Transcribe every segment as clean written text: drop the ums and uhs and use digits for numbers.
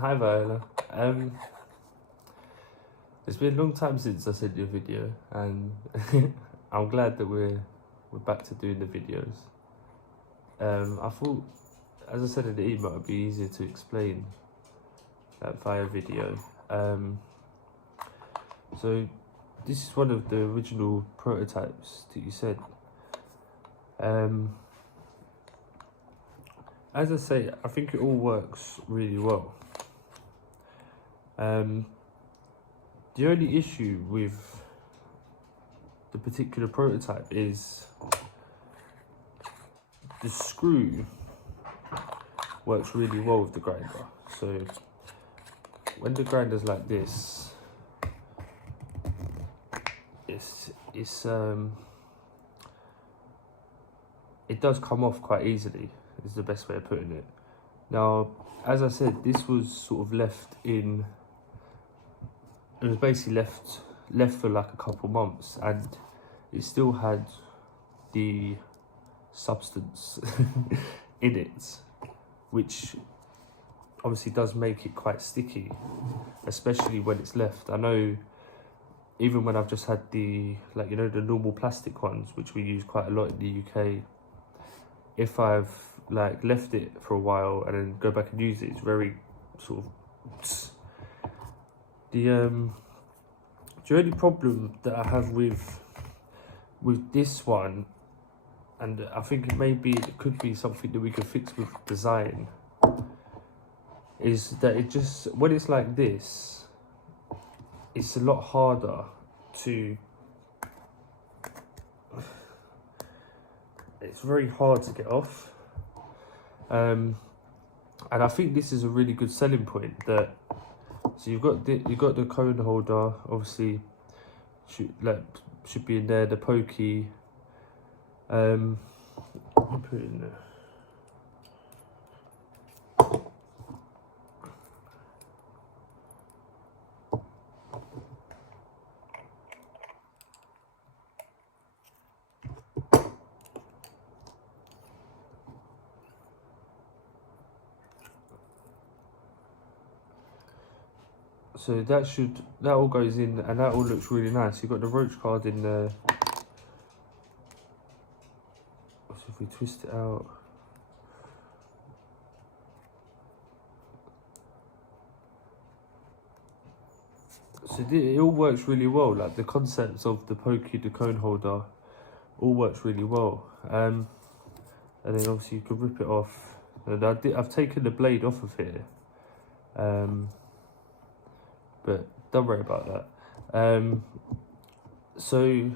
Hi Viola. It's been a long time since I sent you a video, and I'm glad that we're back to doing the videos. I thought, as I said in the email, it'd be easier to explain that via video. So this is one of the original prototypes that you sent. As I say, I think it all works really well. The only issue with the particular prototype is the screw works really well with the grinder. So when the grinder's like this, it does come off quite easily, is the best way of putting it. Now, as I said, this was sort of left in, it was basically left for like a couple months, and it still had the substance in it, which obviously does make it quite sticky, especially when it's left. I know even when I've just had the, like, you know, the normal plastic ones, which we use quite a lot in the UK, if I've like left it for a while and then go back and use it, it's very sort of the only problem that I have with this one, and I think it could be something that we could fix with design, is that it just, when it's like this, it's a lot harder to, it's very hard to get off. And I think this is a really good selling point, that, so you've got the cone holder, obviously should be in there, the pokey, put it in there. So that all goes in, and that all looks really nice. You've got the roach card in there. So if we twist it out, so it all works really well. Like the concepts of the pokey, the cone holder, all works really well. And then obviously you can rip it off. And I've taken the blade off of here. But don't worry about that. So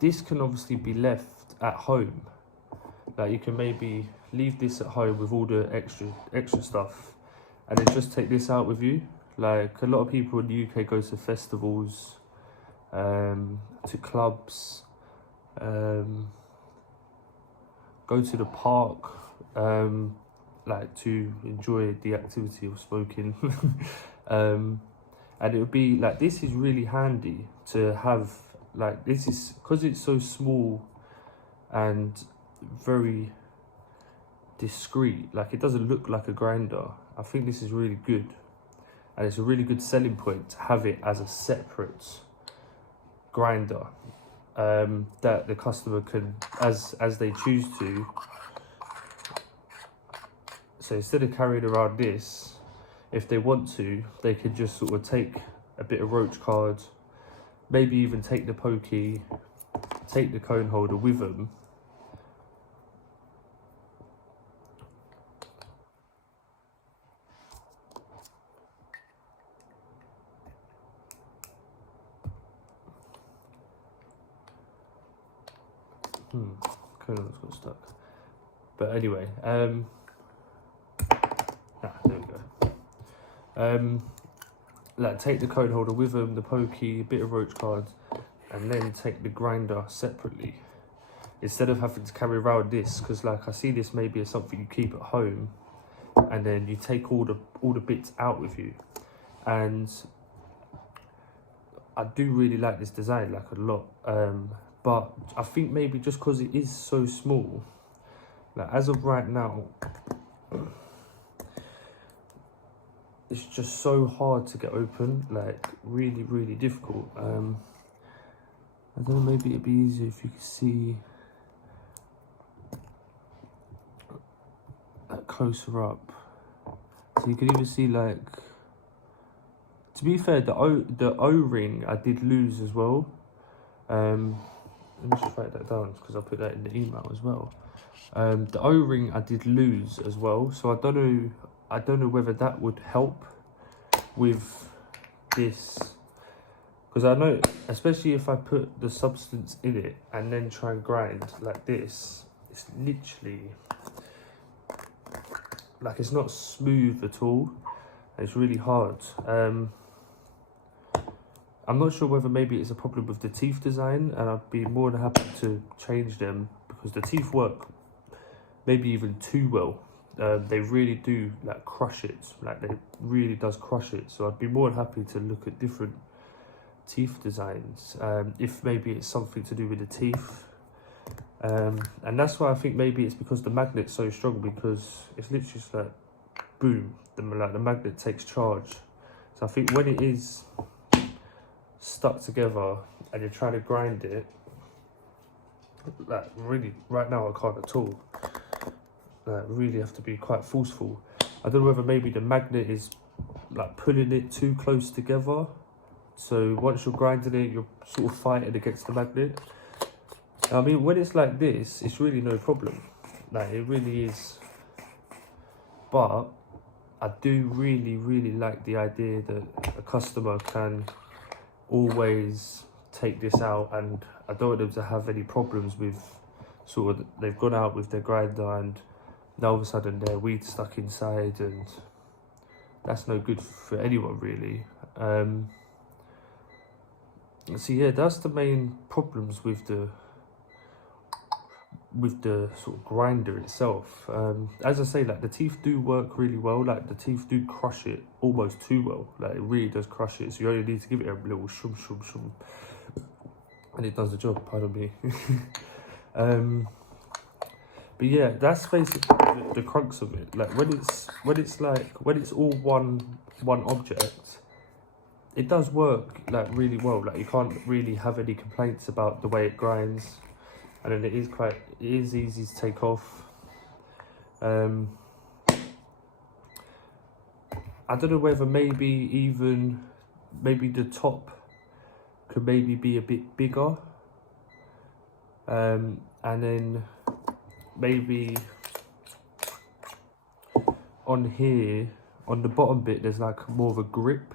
this can obviously be left at home. Like you can maybe leave this at home with all the extra stuff, and then just take this out with you. Like a lot of people in the UK go to festivals, to clubs, go to the park, like to enjoy the activity of smoking. And it would be like, this is really handy to have, like, this is, because it's so small and very discreet, like it doesn't look like a grinder. I think this is really good, and it's a really good selling point to have it as a separate grinder, that the customer can, as they choose to. So instead of carrying around this, if they want to, they could just sort of take a bit of roach card, maybe even take the pokey, take the cone holder with them. Cone holder's got stuck. But anyway, there we go. Like take the cone holder with them, the pokey, a bit of roach cards, and then take the grinder separately, instead of having to carry around this, because like I see this maybe as something you keep at home, and then you take all the bits out with you. And I do really like this design, like a lot, but I think maybe just because it is so small, like as of right now, it's just so hard to get open, like really, really difficult. I don't know, maybe it'd be easier if you could see that closer up. So you can even see, like, to be fair, the O-ring I did lose as well. Let me just write that down because I'll put that in the email as well. The O-ring I did lose as well, so I don't know whether that would help with this, because I know, especially if I put the substance in it and then try and grind like this, it's literally like, it's not smooth at all. It's really hard. I'm not sure whether maybe it's a problem with the teeth design, and I'd be more than happy to change them because the teeth work maybe even too well. They really do, like, crush it. Like, they really does crush it. So I'd be more than happy to look at different teeth designs, if maybe it's something to do with the teeth. And that's why I think maybe it's because the magnet's so strong, because it's literally just like, boom, the magnet takes charge. So I think when it is stuck together and you're trying to grind it, like, really, right now I can't at all. Like, really have to be quite forceful. I don't know whether maybe the magnet is, like, pulling it too close together. So once you're grinding it, you're sort of fighting against the magnet. I mean, when it's like this, it's really no problem. Like, it really is. But I do really, really like the idea that a customer can always take this out, and I don't want them to have any problems with sort of, they've gone out with their grinder and now all of a sudden their weed's stuck inside, and that's no good for anyone really. So yeah, that's the main problems with the sort of grinder itself. As I say, like, the teeth do work really well. Like, the teeth do crush it almost too well. Like, it really does crush it. So you only need to give it a little shum shum shum, and it does the job. Pardon me. But yeah, that's basically the crux of it. Like, when it's all one object, it does work, like, really well. Like, you can't really have any complaints about the way it grinds. And then it is easy to take off. I don't know whether maybe the top could maybe be a bit bigger. And then maybe on here, on the bottom bit, there's like more of a grip.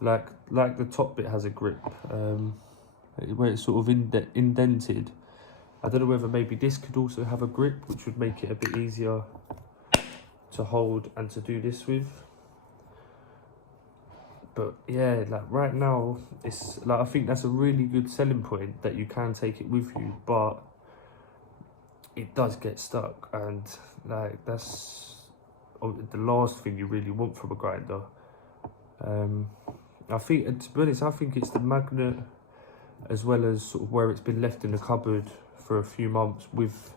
Like the top bit has a grip, where it's sort of indented. I don't know whether maybe this could also have a grip, which would make it a bit easier to hold and to do this with. But yeah, like, right now, it's like, I think that's a really good selling point, that you can take it with you, but it does get stuck, and like, that's the last thing you really want from a grinder. I think, to be honest, I think it's the magnet, as well as sort of where it's been left in the cupboard for a few months with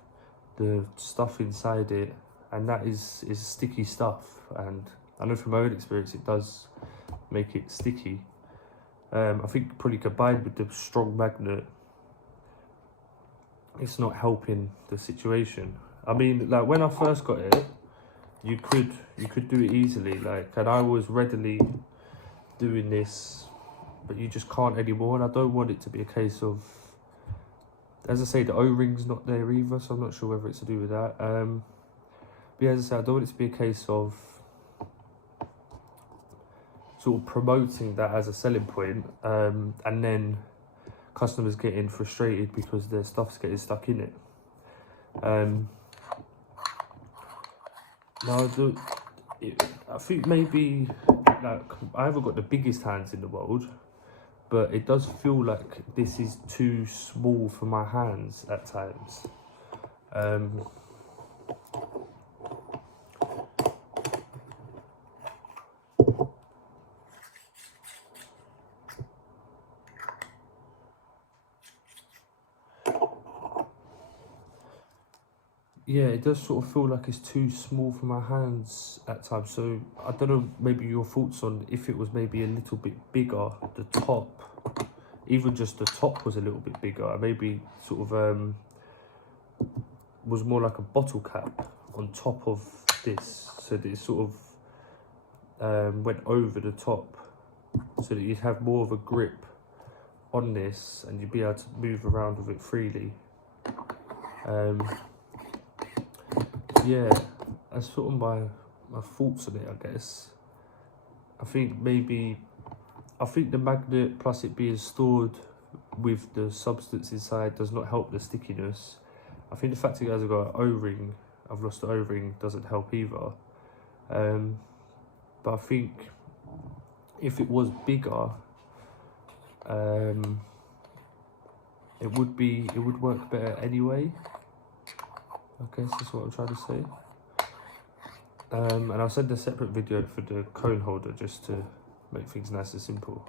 the stuff inside it, and that is sticky stuff, and I know from my own experience it does make it sticky. I think probably combined with the strong magnet, it's not helping the situation. I mean, like, when I first got it, you could do it easily, like, and I was readily doing this, but you just can't anymore. And I don't want it to be a case of, as I say, the O-ring's not there either, so I'm not sure whether it's to do with that. But yeah, as I say, I don't want it to be a case of sort of promoting that as a selling point, and then customers getting frustrated because their stuff's getting stuck in it. Now, I think maybe, like, I haven't got the biggest hands in the world, but it does feel like this is too small for my hands at times. yeah, it does sort of feel like it's too small for my hands at times. So I don't know, maybe your thoughts on if it was maybe a little bit bigger, the top, even just the top was a little bit bigger, maybe sort of was more like a bottle cap on top of this, so that it sort of went over the top, so that you'd have more of a grip on this and you'd be able to move around with it freely. Yeah, that's sort of my thoughts on it, I guess. I think the magnet plus it being stored with the substance inside does not help the stickiness. I think the fact it has got an O-ring, I've lost the O-ring, doesn't help either. But I think if it was bigger, it would work better anyway. I guess that's what I'm trying to say. And I'll send a separate video for the cone holder just to make things nice and simple.